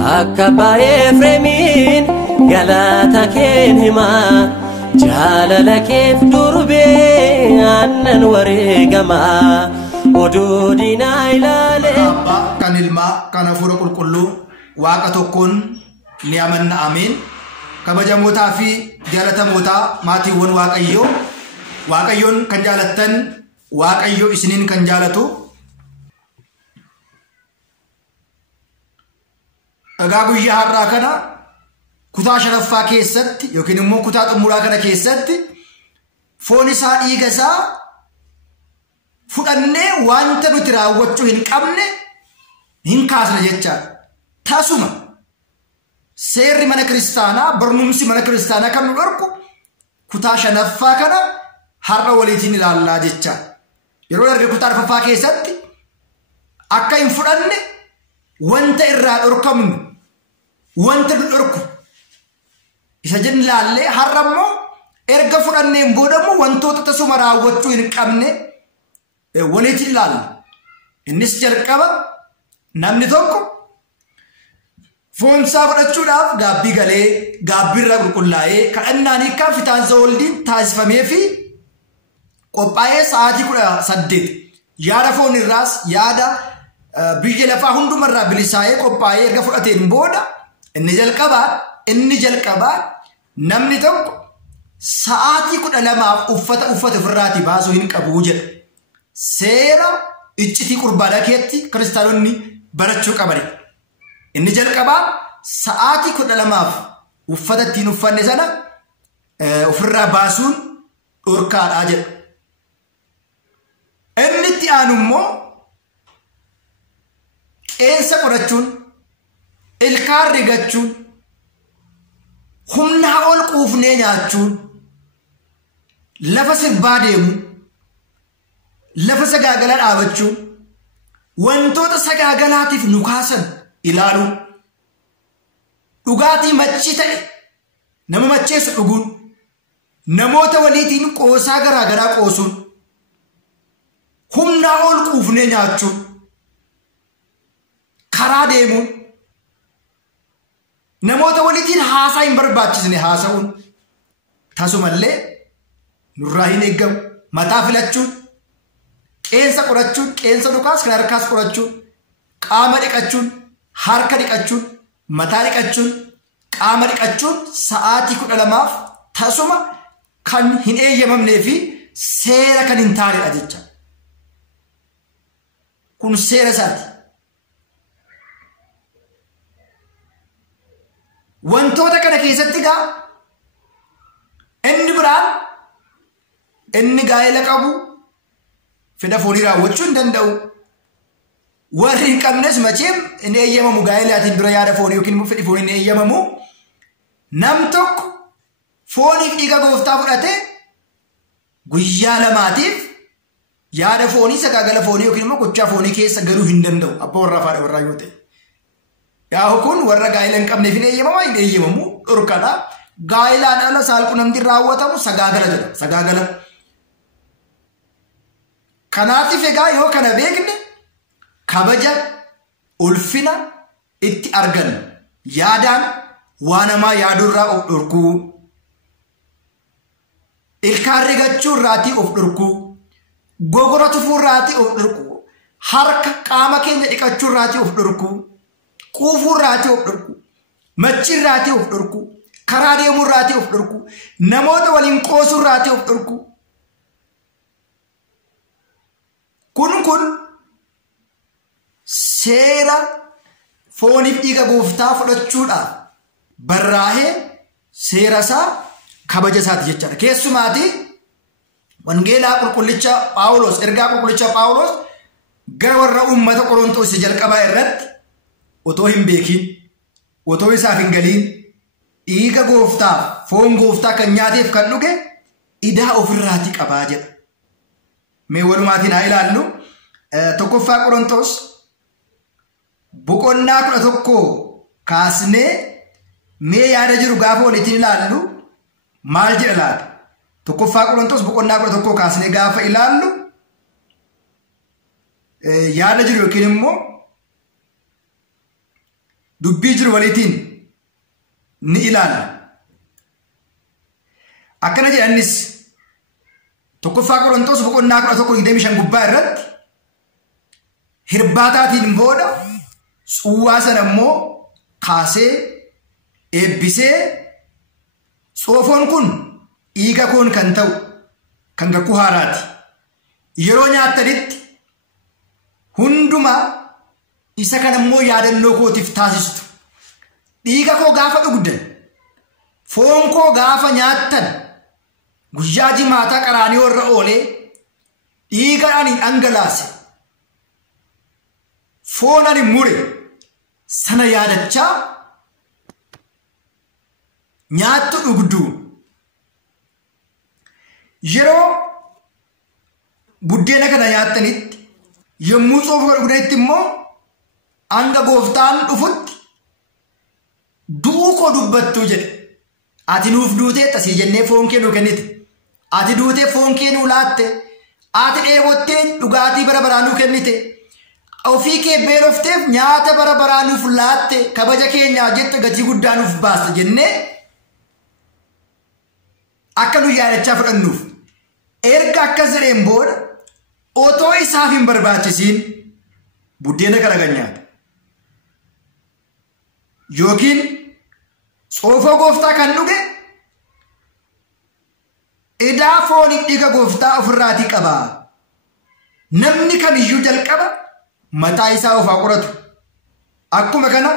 أكبا إفريمين غلاتا كين هما جالala كيف دربي أنن وريقما ودودنا إلالي أبا كان الماء كان فرق الكل واقتكن نيامن آمين كبجا موتا في جالتا موتا ماتي ون واقيون كان جالتن واقيو إسنين كان جالتو أغاقو يهارا كنا كتا شرفا كيست يوكين مو كتا تمورا كنا كيست فونسا إيغسا فدانne wanta nuti raawwachuu hin qabne hin kaasna jecha tasuma seerri mana kristaanaa barnumsi mana kristaanaa kan nu dhorku kutaa shanaffaa kana har'a waliitiin ilaallaa jecha yeroo darbe kutaa arfaffaa keessatti akka hin fudhanne wanta irraa dhorkamnu wanta nu dhorku isa jenni ilaallee har'a immoo erga fudhanneen boodamu wantoota tasuma raawwachuu hin qabne waliitiin ilaalla innis jalqaba namni tokko foonsaa fudhachuudhaaf gaabbii galee gaabbiirra qulqullaa'ee kadhannaan hiikaa fitaansa waliin taasifamee fi qophaa'ee sa'aatii 18 yaada foon irraas yaada biyya lafaa hundumarraa bilisaa'ee qophaa'ee erga fudhateen booda inni jalqabaa namni tokko sa'aatii 12 uffata ofirraatii baasuu hin qabu jedha. Seera iccitii qurbaanaa keetti kiristaanonni barachuu qabani. Inni jalqabaa sa'aatii 12 uffata ittiin uffanne sana ofirraa baasuun dhorkaadhaa jedha. Inni itti aanu immoo qeensa qorachuun, ilkaan rigachuun, humnaa ol quufnee nyaachuun, lafa sirbaa deemu. Lafa sagaagalaa dhaabachuun wantoota sagaagalaatiif nu kaasan ilaaluun dhugaatii machii ta'e nama macheessu dhuguun namoota waliitiin qoosaa garaagaraa qoosuun humnaa ol quufnee nyaachuun karaa deemuun namoota waliitiin haasaa hin barbaachisne haasa'uun tasumallee nurraa hin eeggamu mataa filachuun qeensa qorachuun qeensa dhukaas kan harkaas qorachuun qaama dhiqachuun harka dhiqachuun mataa dhiqachuun qaama dhiqachuun sa'aatii 12 tasuma kan hin eeyyamamnee fi seera kan hin taanedha jecha kun seera isaati. Wantoota kana keessatti gaa inni biraan inni gaa'ela qabu fedha foonii raawwachuu hin danda'u. Warri hin qabnes macheem hin eeyyamamu gaa'elaatiin dura yaada foonii yookiin fedhi foonii hin eeyyamamu. Nam tokko fooniif dhiiga gooftaa fudhate guyyaa lamaatiif yaada foonii sagaagala foonii yookiin immoo gochaa foonii keessa galuu hin danda'u. Abbaa warraa faadha warraa yoo ta'e. Yaa kun warra gaa'ela hin qabneef hin eeyyamamu dhorkadha. Gaa'elaan ala saalqunnamtiin raawwatamu sagaagala jedha. Sagaagala. Kanaatiif egaa yoo kana beekne kabaja ulfina itti argannu yaadaan waa namaa yaadurraa of dhorkuu ilkaan rigachuu irraatii of dhorkuu gogora tufuu irraatii of dhorkuu harka qaama keenya dhiqachuu irraatii of dhorkuu quufuu irraatii of dhorkuu machii irraatii of dhorkuu karaa deemuu irraatii of dhorkuu namoota waliin qoosuu irraatii of dhorkuu. Kun seera fooniif dhiiga gooftaa fudhachuudhaaf barraa'ee seera isaa kabaja isaati jechaadha. Keessumaati wangeelaa qulqullicha Phaawulos ergaa qulqullicha Phaawulos gara warra uummata Qorontoos jalqabaa irratti otoo hin beekin otoo isaaf hin galiin dhiiga gooftaaf foon gooftaa kan nyaateef kan dhuge idaa ofirraatii qabaa jedha. Mee walumaatiin haa ilaallu tokkoffaa Qorontoos boqonnaa 11 kaasnee mee yaada jiru gaafa walitti ilaallu maal jedha laata? Tokkoffaa Qorontoos boqonnaa 11 kaasnee gaafa ilaallu yaada jiru yookiin immoo dubbii jiru waliitiin ni ilaalla. Akkana jedhanis tokkoffaa Qorontos boqonnaa 11:25 gubbaa irratti hirbaataatiin booda tsuwwaa sana immoo kaasee eebbisee xoofoon kun dhiiga koon kan ta'u kan kakuu haaraati. Yeroo nyaattanitti hunduma isa kana immoo yaadannoo kootiif taasistu. Dhiiga koo gaafa dhugdan, foon koo gaafa nyaattan, guyyaa jimaataa qaraanii warra oolee dhiiga ani dhangalaase, foon ani mure sana yaadachaa nyaattu dhugdu. Yeroo buddeena kana nyaattanitti yommuu xoofoo dhugdanitti immoo hanga gooftaan dhufutti du'uu koo dubbattuu jedhe. Ati nuuf duutee tasii jennee foon kee nuu kennite. Ati duutee foon kee nuu laatte. Ati dheebottee dhugaatii bara baraa nuu kennite. Ofii kee beelofteef nyaata bara baraa nuuf laatte. Kabaja keenyaa jette gatii guddaa nuuf baasta jennee akka nu yaadachaa fudhannuuf. Erga akkas jedheen booda otoo isaaf hin barbaachisiin buddeena kana nyaata. Yookiin xoofoo gooftaa kan dhuge edaa fooniif dhiiga gooftaa ofirraatii qaba. Namni kamiyyuu jalqaba mataa isaa of haa qoratu. Akkuma kana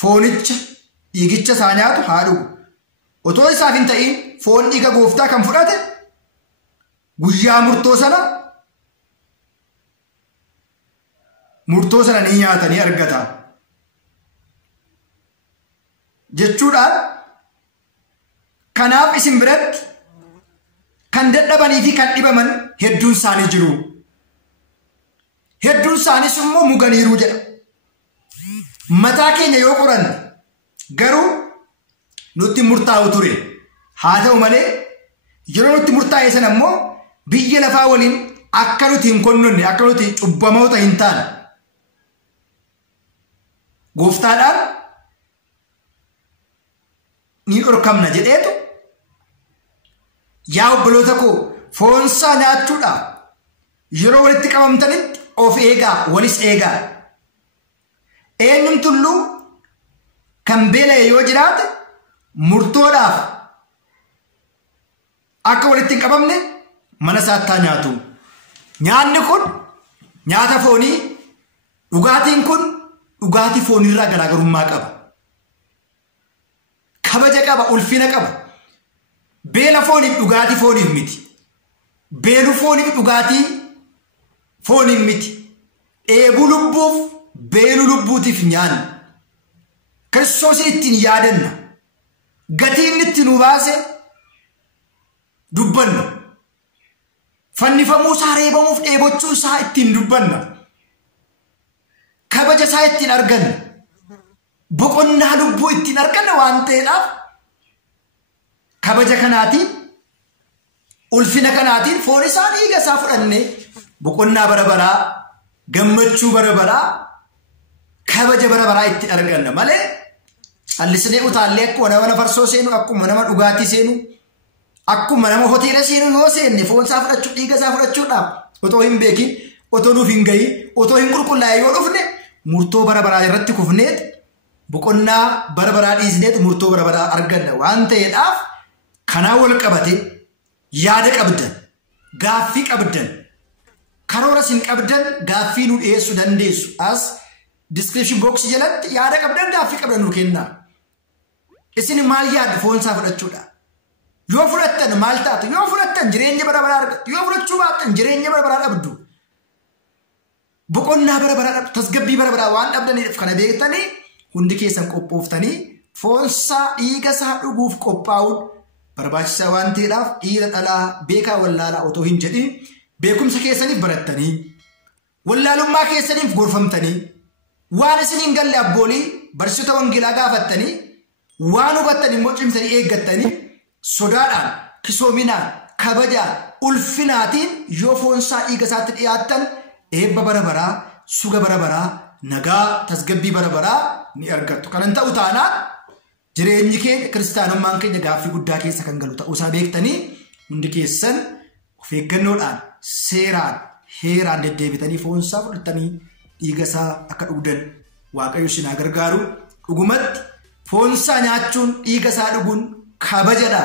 foonicha dhiigicha isaa nyaatu haa dhugu. Otoo isaaf hin ta'in foon dhiiga gooftaa kan fudhate guyyaa murtoo sana ni nyaata ni argata jechuudhaan. Kanaaf isin biratti kan dadhabanii fi kan dhibaman hedduun isaanii jiru. Hedduun isaanis immoo muganiiru jedha. Mataa keenya yoo qoranne garuu nutti murtaa'u ture. Haa ta'u malee yeroo nutti murtaa'e sana immoo biyya lafaa waliin akka nuti hin konnonne, akka nuti cubbamoota hin taane gooftaadhaan ni dhorkamna jedheetu yaa obboloota koo foonsaa nyaachuudhaaf yeroo walitti qabamtanitti of eegaa, walis eegaa. Eenyumtulluu kan beela'e yoo jiraate murtoodhaaf akka walitti hin qabamne mana isaattaa nyaatu. Nyaanni kun nyaata foonii, dhugaatiin kun dhugaatii foonirraa garaagarummaa qaba. Kabaja qaba, ulfina qaba. Beela fooniif dhugaatii fooniif miti. Beelu fooniif dhugaatii fooniif miti. Dheebuu lubbuuf beelu lubbuutiif nyaanna. Kiristoosin ittiin yaadanna. Gatii inni itti nu baase dubbanna. Fannifamuu isaa, reebamuuf dheebochuu isaa ittiin dubbanna. Kabaja isaa ittiin arganna. Boqonnaa lubbuu ittiin arganna waan ta'eedhaaf kabaja kanaatiin, ulfina kanaatiin foon isaa, dhiiga isaa fudhannee boqonnaa bara baraa, gammachuu bara baraa, kabaja bara baraa ittiin arganna malee callisnee utaallee akkuma nama farsoo seenu, akkuma nama dhugaatii seenu, akkuma nama hoteela seenu yoo seenne foon isaa fudhachuu, dhiiga isaa fudhachuudhaaf otoo hin beekin, otoo nuuf hin gahin, otoo hin qulqullaa'e yoo dhufne murtoo bara baraa irratti kufneet boqonnaa bara baraa dhiisneet murtoo bara baraa arganna waan ta'eedhaaf kanaa wal qabate yaada qabdan, gaaffii qabdan, karoora isin qabdan gaaffii nu dhiyeessuu dandeessu. As description box jalatti yaada qabdan, gaaffii qabdan nu kennaa. Isin maal yaaddu foon isaa fudhachuudha? Yoo fudhattan maal taatu? Yoo fudhattan jireenya bara baraa argattu. Yoo fudhachuu baattan jireenya bara baraa dhabdu. Boqonnaa bara baraa dhabdu, tasgabbii bara baraa waan dhabdaniif kana beektanii hundi keessan qophooftanii foon isaa, dhiiga isaa dhuguuf qophaa'uun barbaachisaa waan ta'eedhaaf dhiira dhalaa beekaa wallaalaa otoo hin jedhin beekumsa keessaniif barattanii, wallaalummaa keessaniif gorfamtanii, waan isin hin galle abboolii barsiisota wangeelaa gaafattanii, waan hubattan immoo cimsanii eeggattanii sodaadhaan, kisoominaan, kabajaan, ulfinaatiin yoo foon isaa, dhiiga isaatti dhiyaattan eebba bara baraa, suga bara baraa, nagaa, tasgabbii bara baraa ni argattu. Kanan ta'u taanaan jireenyi keenya kiristaanummaan keenya gaaffii guddaa keessa kan galu ta'uusaa beektanii hundi keessan of eeggannoodhaan seeraan heeraan deddeebitanii foonsaa fudhatanii dhiiga isaa akka dhugdan Waaqayyo isin haa gargaaru. Dhugumatti foonsaa nyaachuun dhiiga isaa dhuguun kabajadha.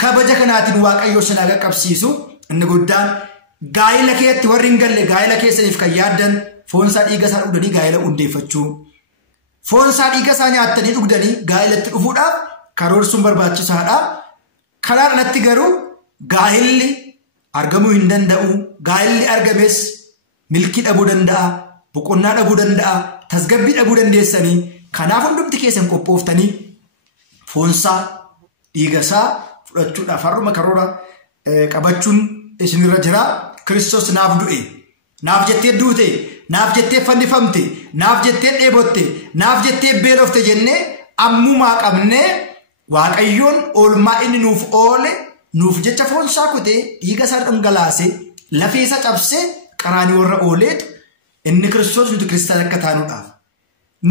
Kabaja kanaatiin Waaqayyo isin haa qaqqabsiisu. Inni guddaan gaa'ela keetti warri hin galle gaa'ela keessaniif kan yaaddan foonsaa dhiiga isaa dhugdanii gaa'ela hundeeffachuu. Foonsaa dhiiga isaa nyaattanii dhugdanii gaa'elatti dhufuudhaaf karoorsuun barbaachisaadha. Kanaan alatti garuu gaa'elli argamuu hin danda'u. Gaa'elli argames milkii dhabuu danda'a, boqonnaa dhabuu danda'a, tasgabbii dhabuu dandeessanii. Kanaaf hundumti keessan qophooftanii foonsaa dhiiga isaa fudhachuudhaaf har'uma karoora qabachuun isinirra jira. Kiristoos naaf du'e, naaf jettee duute, naaf jettee fannifamte, naaf jettee dheebotte, naaf jettee beelofte jennee ammumaa qabnee Waaqayyoon oolmaa inni nuuf oole nuuf jecha foonsaa kutee dhiiga isaa dhangalaase lafee isaa cabsee qaraanii warra ooleetu inni Kiristoos nuti kiristaana akka taanuudhaaf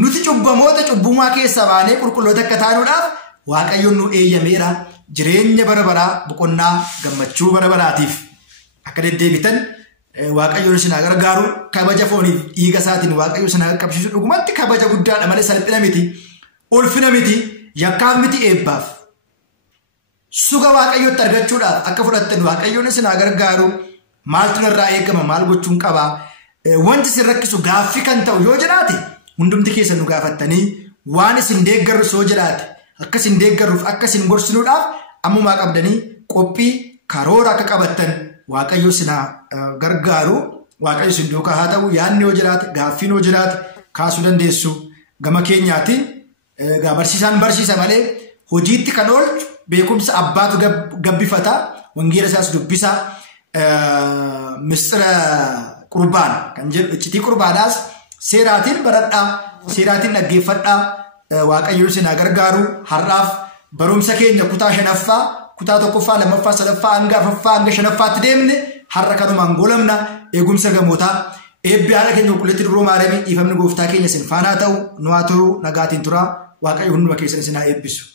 nuti cubbamoota cubbumaa keessa baanee qulqulloota akka taanuudhaaf Waaqayyoon nu eeyyameera. Jireenya bara baraa boqonnaa gammachuu bara baraatiif akka deddeebitan Waaqayyoon isin haa gargaaru. Kabaja fooniif dhiiga isaatiin Waaqayyo isin haa qaqqabsiisu. Dhugumatti kabaja guddaadha malee salphina miti, ulfina miti, yakkaan miti, eebbaaf suga Waaqayyootti argachuudhaaf akka fudhattan Waaqayyoon isin haa gargaaru. Maaltu narraa eegama? Maal gochuun qabaa? Wanti isin rakkisu gaaffii kan ta'u yoo jiraate hundumti keessan nu gaafattanii waan isin deeggarru yoo jiraate akka isin deeggarruuf akka isin gorsinuudhaaf ammumaa qabdanii qophii karoora akka qabattan Waaqayyo isin haa gargaaru. Waaqayyo isin duukaa haa ta'u. Yaadni yoo jiraate gaaffiin yoo jiraate kaasuu dandeessu. Gama keenyaatti barsiisaan barsiisa malee hojiitti kan oolchu beekumsa abbaatu gabbifata. Wangeela isaas dubbisa. Mistira qurbaan kan jedhu iccitii qurbaanaas seeraatiin baradhaa, seeraatiin dhaggeeffadhaa. Waaqayyo isin haa gargaaru. Har'aaf barumsa keenya kutaa 5ffaa, kutaa 1ffaa, 2ffaa, 3ffaa, hanga 4ffaa, hanga 5ffaatti deemne har'a kanumaan golamna. Eegumsa gamootaa eebbi haadha keenya qulqulleetti duroo Maariyaamii dhiifamni gooftaa keenya isin faanaa ta'u nu haa turu. Nagaatiin tura. Waaqayyo hunduma keessan isin haa eebbisu.